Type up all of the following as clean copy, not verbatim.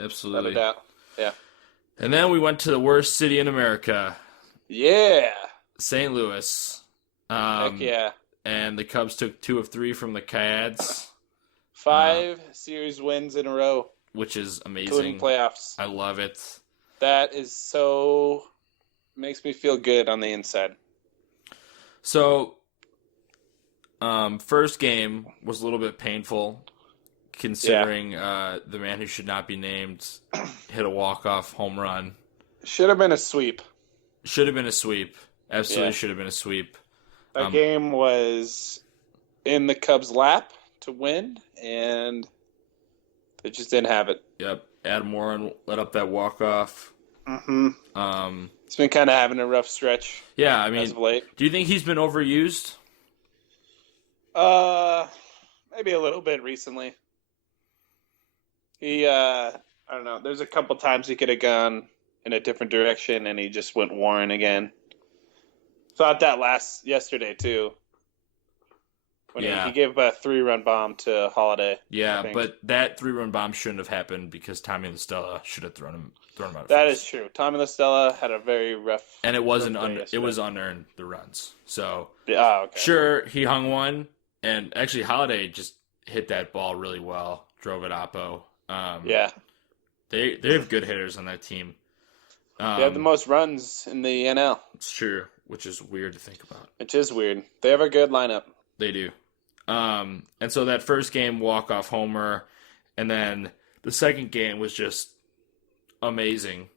Absolutely. Without a doubt. Yeah. And then we went to the worst city in America, Yeah. St. Louis. Heck yeah. And the Cubs took 2 of 3 from the Cads, 5 series wins in a row, which is including amazing. playoffs. I love it. That is so makes me feel good on the inside. So, first game was a little bit painful, considering the man who should not be named hit a walk-off home run. Should have been a sweep. Should have been a sweep. Absolutely should have been a sweep. That game was in the Cubs' lap to win, and they just didn't have it. Yep. Adam Warren let up that walk-off. Mm-hmm. He's been kind of having a rough stretch. Yeah, I mean, as of late. Do you think he's been overused? Maybe a little bit recently. He, I don't know. There's a couple times he could have gone in a different direction, and he just went Warren again. Thought that yesterday too. When he gave a 3-run bomb to Holiday. Yeah, but that 3-run bomb shouldn't have happened because Tommy LaStella should have thrown him out of That first. is true. Tommy LaStella had a very rough. And it wasn't it was unearned, the runs. So okay. Sure, he hung one, and actually Holiday just hit that ball really well, drove it oppo. They have good hitters on that team. They have the most runs in the NL. It's true, which is weird to think about. Which is weird. They have a good lineup. They do. And so that first game, walk-off homer, and then the second game was just amazing.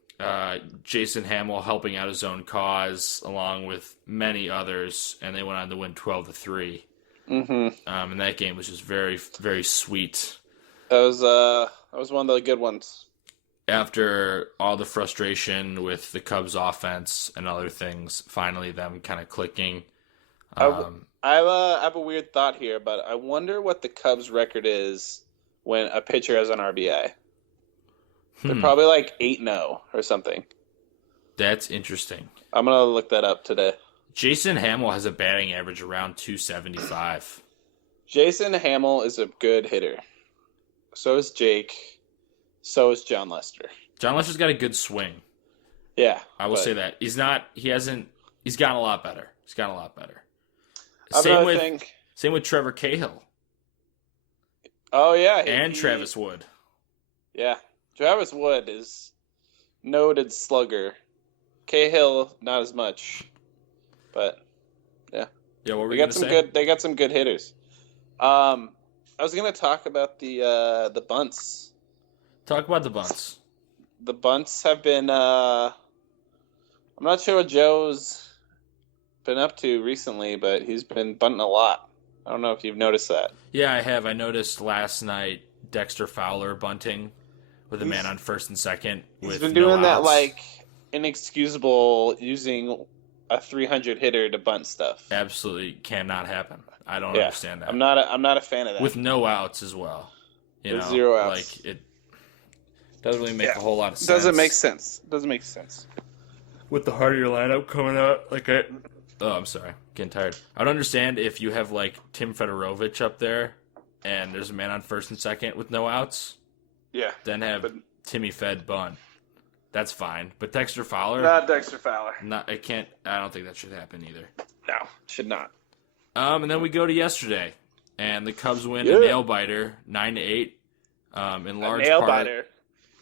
Jason Hamill helping out his own cause, along with many others, and they went on to win 12-3. Mm-hmm. And that game was just very, very sweet. That was one of the good ones. After all the frustration with the Cubs offense and other things, finally them kind of clicking. I have a weird thought here, but I wonder what the Cubs' record is when a pitcher has an RBI. They're probably like 8-0 or something. That's interesting. I'm going to look that up today. Jason Hamill has a batting average around 275. Jason Hamill is a good hitter. So is Jake. So is John Lester. John Lester's got a good swing. Yeah. I will say that. He's gotten a lot better. Same with Trevor Cahill. Oh, yeah. And Travis Wood. Yeah. Travis Wood is noted slugger. Cahill, not as much. But, yeah. Yeah, what were you going to say? They got some good hitters. I was going to talk about the bunts. Talk about the bunts. The bunts have been, I'm not sure what Joe's been up to recently, but he's been bunting a lot. I don't know if you've noticed that. Yeah, I have. I noticed last night Dexter Fowler bunting with a man on first and second. He's been doing that like inexcusable, using a 300 hitter to bunt stuff. Absolutely cannot happen. I don't understand that. I'm not a fan of that. With no outs as well. With 0 outs. Like it doesn't really make a whole lot of sense. Doesn't make sense. With the heart of your lineup coming out, I'm sorry, getting tired. I don't understand if you have like Tim Fedorovich up there, and there's a man on first and second with no outs. Yeah. Then have Timmy Fed bunt. That's fine, but Dexter Fowler. Not Dexter Fowler. I can't. I don't think that should happen either. No, should not. And then we go to yesterday, and the Cubs win a nail biter, 9-8. In large nail part, biter.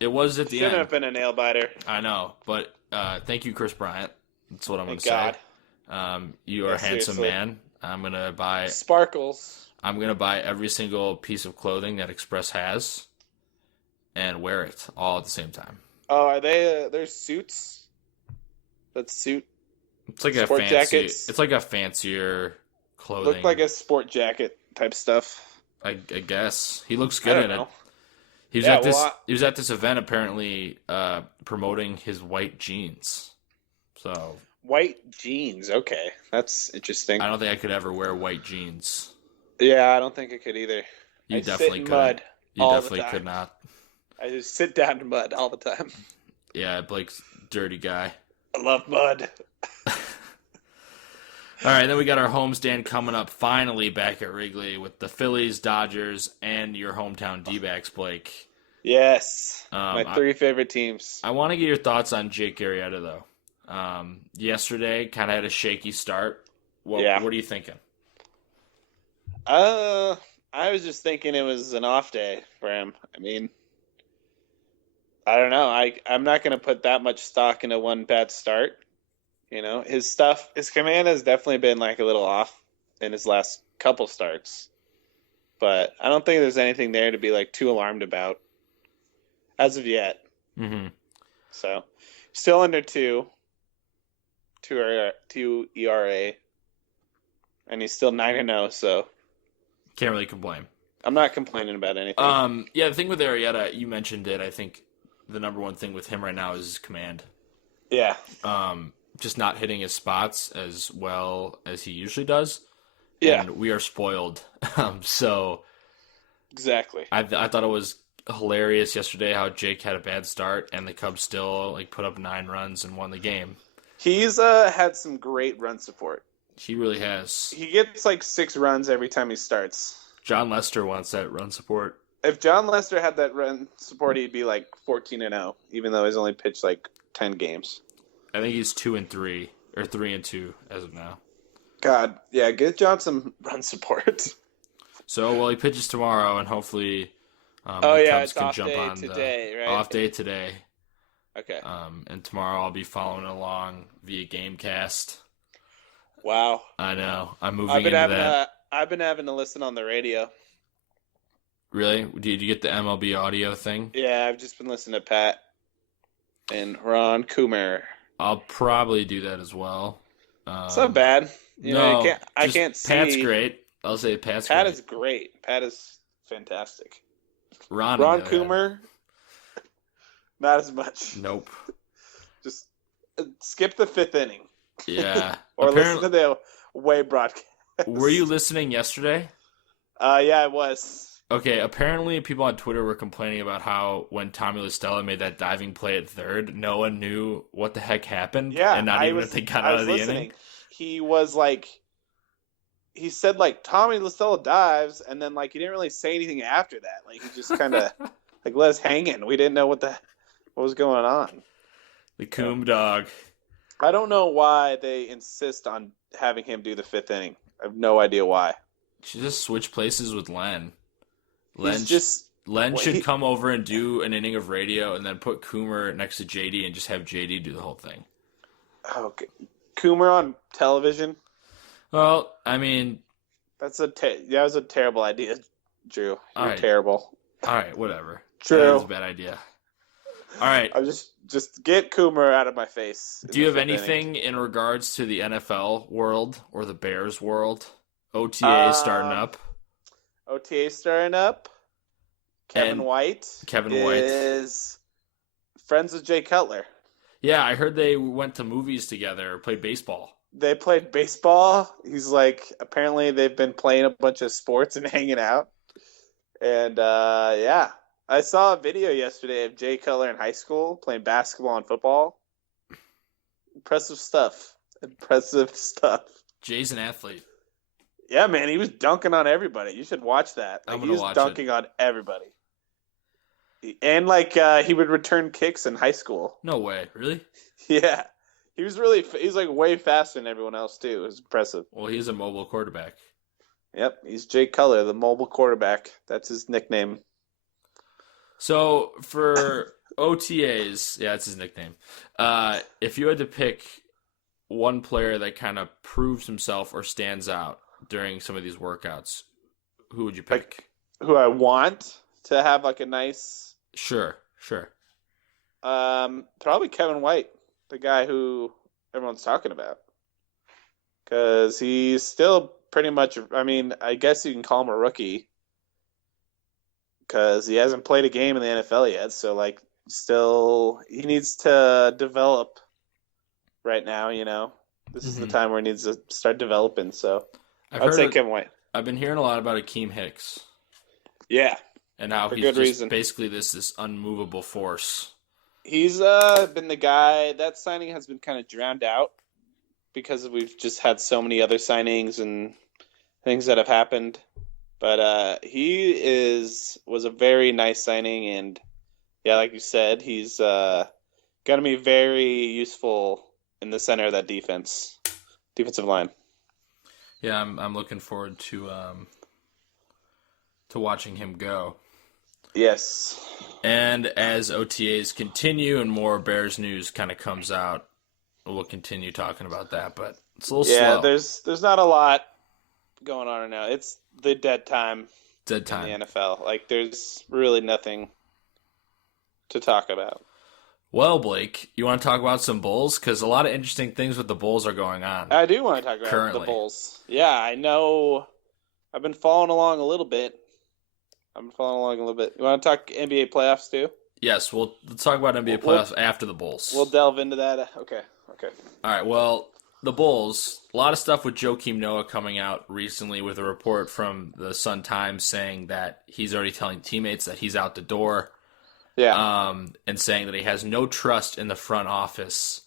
It was at the end. Shouldn't have been a nail biter. I know, but thank you, Chris Bryant. That's what I'm going to say. You are a handsome man. I'm going to buy sparkles. I'm going to buy every single piece of clothing that Express has and wear it all at the same time. Oh, are they? They're suits. That suit. It's like sport jackets. It's like a fancier clothing. Look like a sport jacket type stuff. I guess he looks good in it. He was at this event apparently promoting his white jeans. So white jeans, okay, that's interesting. I don't think I could ever wear white jeans. Yeah, I don't think I could either. You definitely could. You definitely could not. I just sit down in mud all the time. Yeah, Blake's dirty guy. I love mud. All right, then we got our homestand coming up finally back at Wrigley with the Phillies, Dodgers, and your hometown D-backs, Blake. Yes, my Um, I, three favorite teams. I want to get your thoughts on Jake Arrieta though. Yesterday kind of had a shaky start. Yeah. What are you thinking? Uh, I was just thinking it was an off day for him. I mean, I don't know. I'm not going to put that much stock into one bad start. His command has definitely been like a little off in his last couple starts, but I don't think there's anything there to be like too alarmed about as of yet. Mm-hmm. So, still under two ERA, and he's still 9-0. So Can't really complain. I'm not complaining about anything. Yeah, the thing with Arrieta, you mentioned it. I think the number one thing with him right now is his command. Yeah. Just not hitting his spots as well as he usually does. Yeah. And we are spoiled. So Exactly. I thought it was hilarious yesterday how Jake had a bad start and the Cubs still like put up 9 runs and won the game. He's had some great run support. He really has. He gets like 6 runs every time he starts. John Lester wants that run support. If John Lester had that run support, he'd be like 14-0, even though he's only pitched like 10 games. I think he's 2-3 or 3-2 as of now. God, yeah, get John some run support. So, well, he pitches tomorrow, and hopefully the Cubs it's can off jump day on today, the right? off day today. Okay. And tomorrow I'll be following along via Gamecast. Wow. I know. I'm moving into that. I've been having to listen on the radio. Really? Did you get the MLB audio thing? Yeah, I've just been listening to Pat and Ron Coomer. I'll probably do that as well. It's not bad. I can't see. Pat's great. I'll say Pat's Pat great. is great. Pat is fantastic. Ron Coomer, not as much. Nope. Just skip the 5th inning. Yeah. Or listen to the away broadcast. Were you listening yesterday? Yeah, I was. Okay, apparently people on Twitter were complaining about how when Tommy LaStella made that diving play at third, no one knew what the heck happened. Yeah, and not even if they got out of the inning. He was like, he said like Tommy LaStella dives, and then like he didn't really say anything after that. Like he just kind of like let us hang in. We didn't know what was going on. The Coom dog. I don't know why they insist on having him do the 5th inning. I have no idea why. Should just switch places with Len. Len should come over and do an inning of radio and then put Coomer next to JD and just have JD do the whole thing. Okay. Coomer on television? Well, I mean... that was a terrible idea, Drew. You're terrible. All right, whatever. Drew. That was a bad idea. All right. I'm just get Coomer out of my face. Do you have anything in regards to the NFL world or the Bears world? OTA starting up. OTA starting up. Kevin White is friends with Jay Cutler. Yeah, I heard they went to movies together or played baseball. They played baseball. He's like, apparently they've been playing a bunch of sports and hanging out. And yeah, I saw a video yesterday of Jay Cutler in high school playing basketball and football. Impressive stuff. Jay's an athlete. Yeah, man, he was dunking on everybody. You should watch that. Like, he was dunking on everybody. And he would return kicks in high school. No way, really? Yeah, he's like way faster than everyone else too. It was impressive. Well, he's a mobile quarterback. Yep, he's Jay Cutler, the mobile quarterback. That's his nickname. So for OTAs, yeah, that's his nickname. If you had to pick one player that kind of proves himself or stands out during some of these workouts, who would you pick? Like, who I want to have like a nice... Sure. Probably Kevin White, the guy who everyone's talking about. Because he's still pretty much... I mean, I guess you can call him a rookie. Because he hasn't played a game in the NFL yet. So, like, still... He needs to develop right now, you know? This is the time where he needs to start developing, so... I'd say Kevin White. I've been hearing a lot about Akeem Hicks. Yeah. And how he's just basically this unmovable force. He's been the guy... That signing has been kind of drowned out because we've just had so many other signings and things that have happened. But he was a very nice signing, and Yeah, like you said, he's going to be very useful in the center of that defensive line. Yeah, I'm looking forward to watching him go. Yes. And as OTAs continue and more Bears news kind of comes out, we'll continue talking about that. But it's a little Yeah, slow. there's not a lot going on right now. It's the dead time Dead in the time. NFL. Like, there's really nothing to talk about. Well, Blake, you want to talk about some Bulls? Because a lot of interesting things with the Bulls are going on I do want to talk about the currently. Bulls. Yeah, I know. I've been following along a little bit. You want to talk NBA playoffs too? Yes, let's talk about NBA playoffs after the Bulls. We'll delve into that. Okay. All right, well, the Bulls, a lot of stuff with Joakim Noah coming out recently with a report from the Sun-Times saying that he's already telling teammates that he's out the door. Yeah. And saying that he has no trust in the front office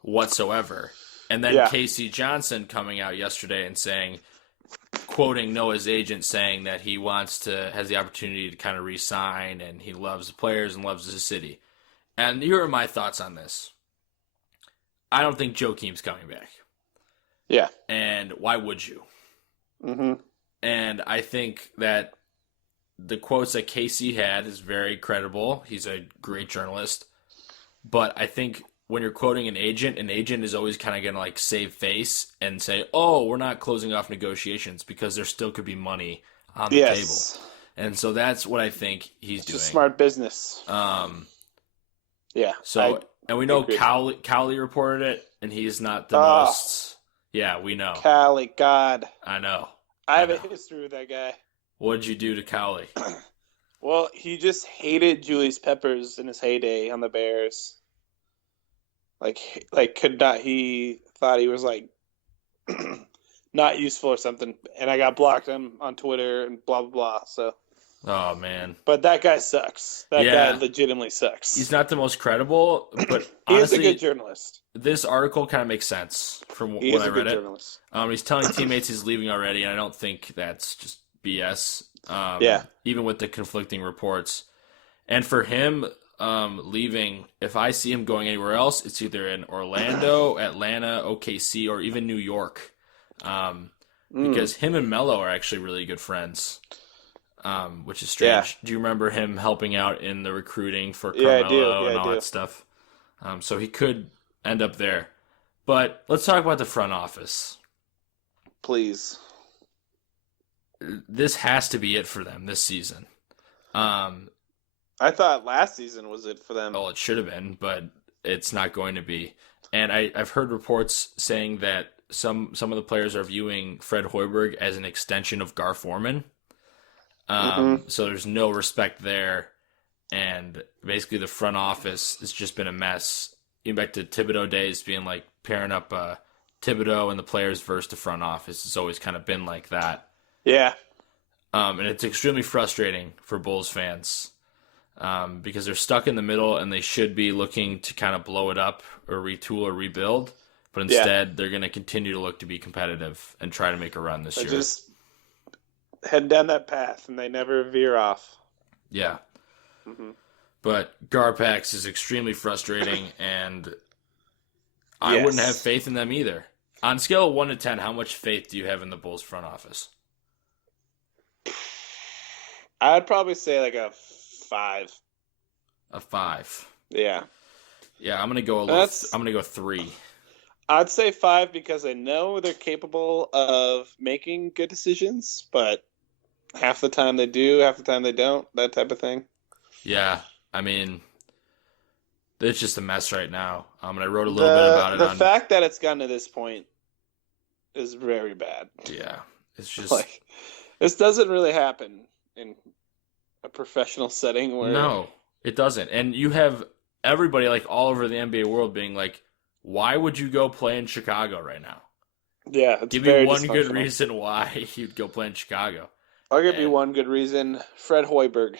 whatsoever. And then Casey Johnson coming out yesterday and saying, quoting Noah's agent, saying that he has the opportunity to kind of re-sign and he loves the players and loves his city. And here are my thoughts on this. I don't think Joakim's coming back. Yeah. And why would you? Mm-hmm. And I think that the quotes that Casey had is very credible. He's a great journalist. But I think when you're quoting an agent is always kind of going to like save face and say, oh, we're not closing off negotiations because there still could be money on the table. And so that's what I think he's doing. It's smart business. Yeah. So, and we know Cowley reported it, and he's not the most. Yeah, we know. Cowley, God. I know. I have a history with that guy. What did you do to Cowley? Well, he just hated Julius Peppers in his heyday on the Bears. He thought he was like not useful or something, and I got blocked him on Twitter and blah blah blah. So, oh man, but that guy sucks. That guy legitimately sucks. He's not the most credible, but he honestly, is a good journalist. This article kind of makes sense from when I read it. Journalist. He's telling teammates he's leaving already, and I don't think that's just BS. Even with the conflicting reports, and for him leaving, if I see him going anywhere else, it's either in Orlando, Atlanta, OKC, or even New York, because him and Melo are actually really good friends, which is strange. Do you remember him helping out in the recruiting for Carmelo and all that stuff? So he could end up there. But let's talk about the front office. Please. This has to be it for them this season. I thought last season was it for them. Well, it should have been, but it's not going to be. And I've heard reports saying that some of the players are viewing Fred Hoiberg as an extension of Gar Forman. So there's no respect there. And basically the front office has just been a mess. Even back to Thibodeau days, being like pairing up Thibodeau and the players versus the front office. It's always kind of been like that. Yeah. And it's extremely frustrating for Bulls fans because they're stuck in the middle and they should be looking to kind of blow it up or retool or rebuild. But instead, they're going to continue to look to be competitive and try to make a run this year. Just head down that path and they never veer off. Yeah. Mm-hmm. But Garpax is extremely frustrating, and I wouldn't have faith in them either. On a scale of 1 to 10, how much faith do you have in the Bulls front office? I'd probably say like a 5. A 5. Yeah. Yeah, I'm gonna go 3. I'd say 5 because I know they're capable of making good decisions, but half the time they do, half the time they don't. That type of thing. Yeah, I mean, it's just a mess right now. And I wrote a little bit about it. The fact that it's gotten to this point is very bad. Yeah, it's just like this doesn't really happen in a professional setting where no, it doesn't. And you have everybody like all over the NBA world being like, why would you go play in Chicago right now? Yeah, give me one good reason why you'd go play in Chicago. I'll give you one good reason. Fred Hoiberg.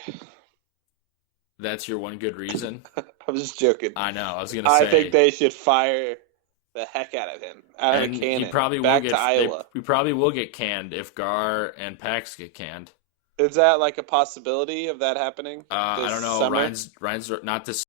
That's your one good reason? I was just joking. I know. I was going to say. I think they should fire the heck out of him. Out of the cannon. He probably back to Iowa. We probably will get canned if Gar and Pax get canned. Is that like a possibility of that happening I this don't know. summer? Ryan's not this